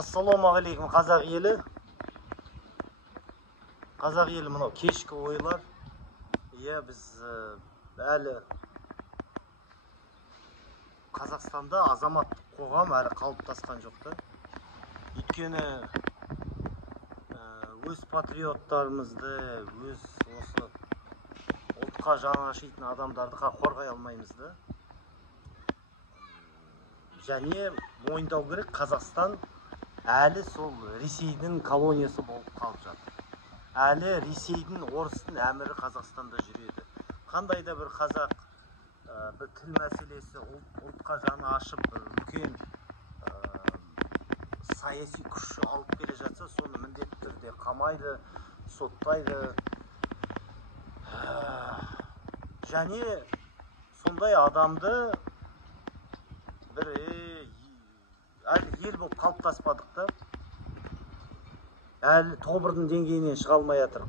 Ассалаумағалейкум қазақ елі. Қазақ елі мынау кешкі ойлар. Біз әлі Қазақстанда азаматтық қоғам әлі қалыптасқан жоқ та. Өйткені өз патриоттарымызды, өз осы ұлтқа жаны ашитын адамдарды қорғай алмаймыз да. Және мойындау керек, Қазақстан әлі сол Ресейдің колониясы болып қалып жатыр. Әлі Ресейдің, орыстың әмірі Қазақстанда жүреді. Қандай да бір қазақ бір тіл мәселесі, ұлтқа жаны ашып, бір үлкен саяси күш алып келе жатса, соны міндетті түрде қамайды, соттайды. Және сондай адамды бір әлі ел болып қалыптаспадық та, әлі тобырдың деңгейінен шыға алмай жатыр.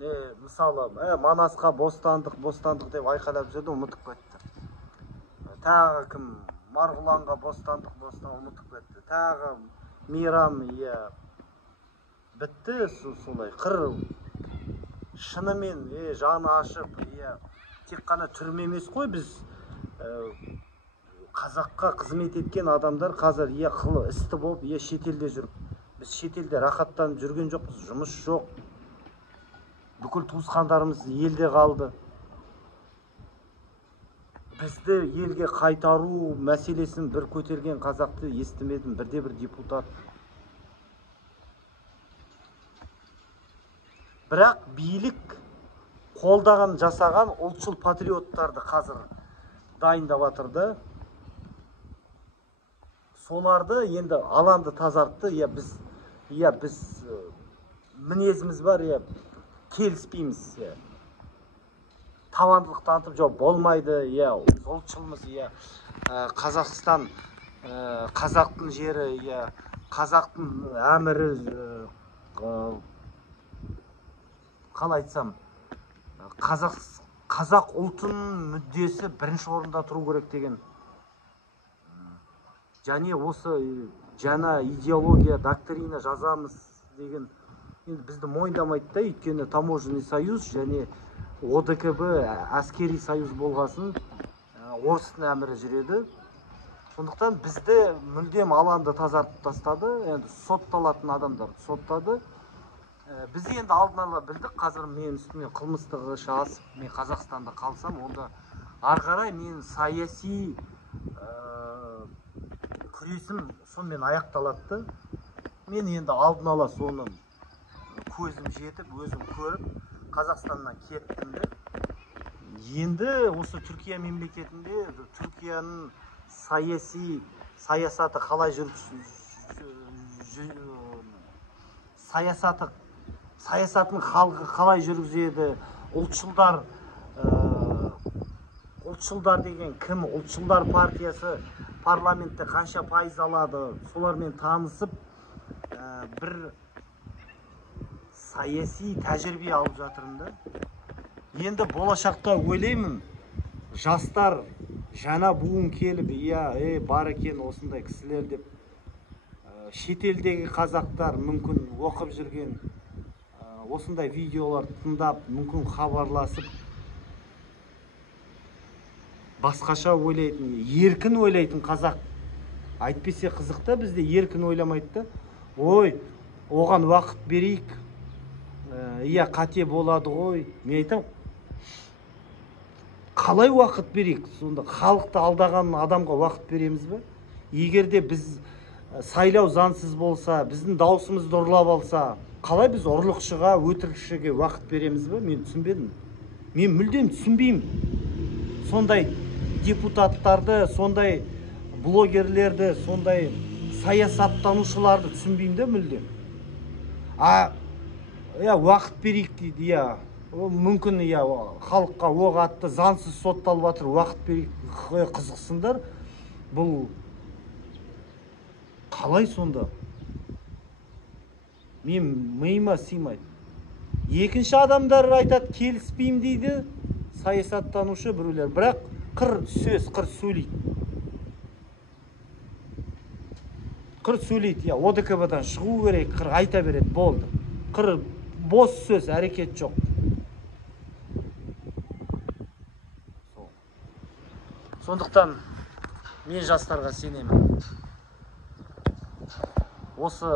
Мысалы, Манасқа бостандық деп айқайлап жүрді, ұмытып кетті. Тағы кім? Марғұланға бостандық ұмытып кетті. Тағы Мейрам, бітті солай. Қыр шынымен жаны ашып, тек қана түрме емес қой, біз қазаққа қызмет еткен адамдар қазір істі болып, шетелде жүріп. Біз шетелде рахаттанып жүрген жоқпыз, жұмыс жоқ. Бүкіл туысқандарымыз елде қалды. Бізді елге қайтару мәселесін бір көтерген қазақты естімедім, бірде-бір депутат. Бірақ билік қолдаған, жасаған ұлтшыл патриоттарды қазір дайындап жатырды. Соларды енді аланды тазартты. Біз мінезіміз бар, келіспейміз. Тавандылық танытып жоқ болмайды, ұлтшылмыз, Қазақстан, қазақтың жері, қазақтың әмірі, қалай айтсам, қазақ ұлтын мүддесі бірінші орында тұру керек деген. Және осы жаңа идеология, доктрина жазамыз деген бізді мойындамайды да, өйткені таможенный союз және ОДКБ әскери союз болғасын орыстың әмірі жүреді. Сондықтан бізді мүлдем аланды тазартып тастады, енді сотталатын адамдар соттады. Біз енді алдын ала білдік, қазір мен үстіме қылмыстығы асып, мен Қазақстанда қалсам, онда арғарай мен саяси күресім сонымен аяқталады. Мен енді алдын ала соны көзім жетіп, өзім көріп, Қазақстаннан кеттім де. Енді осы Түркия мемлекетінде Түркияның саясаты қалай саясатын халқы қалай жүргізеді, ұлтшылдар деген кім, ұлтшылдар партиясы парламентте қанша пайыз алады, солармен танысып, бір саяси тәжірибе алып жатырмын да. Енді болашақта ойлаймын, жастар жаңа буын келіп, бар екен осындай кісілер деп, шетелдегі қазақтар мүмкін оқып жүрген, осындай видеолар тыңдап, мүмкін хабарласып, басқаша ойлайтын, еркін ойлайтын қазақ айтпесе қызықта, бізде еркін ойламайды. Ой, оған уақыт берейік, қате болады ғой. Мен айтам, қалай уақыт берейік? Сонда халықты алдаған адамға уақыт береміз бе? Егерде біз сайлау заңсыз болса, біздің даусымызды ұрлап алса, қалай біз ұрлықшыға, өтірікшіге уақыт береміз бе? Мен түсінбедім. Мен мүлдем түсінбеймін. Сондай депутаттарды, сондай блогерлерді, сондай саясаттанушыларды түсінбеймін де мүлдем. Уақыт берейік дейді, мүмкін халыққа оқ атты, заңсыз сотталып жатыр, уақыт берейік, қызықсыңдар. Бұл қалай сонда? Мен миыма сыймайды. Екінші адамдар айтады, келіспеймін дейді, саясаттанушы біреулер, бірақ қыр сөз, қыр сөйлейді. қыр сөйлейді, иә, ОДКБ-дан шығу керек, қыр айта береді, болды. Қыр бос сөз, әрекет жоқ. Сондықтан мен жастарға сенемін. Осы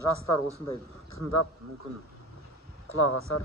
жастар осындай тыңдап, мүмкін құлақ асар.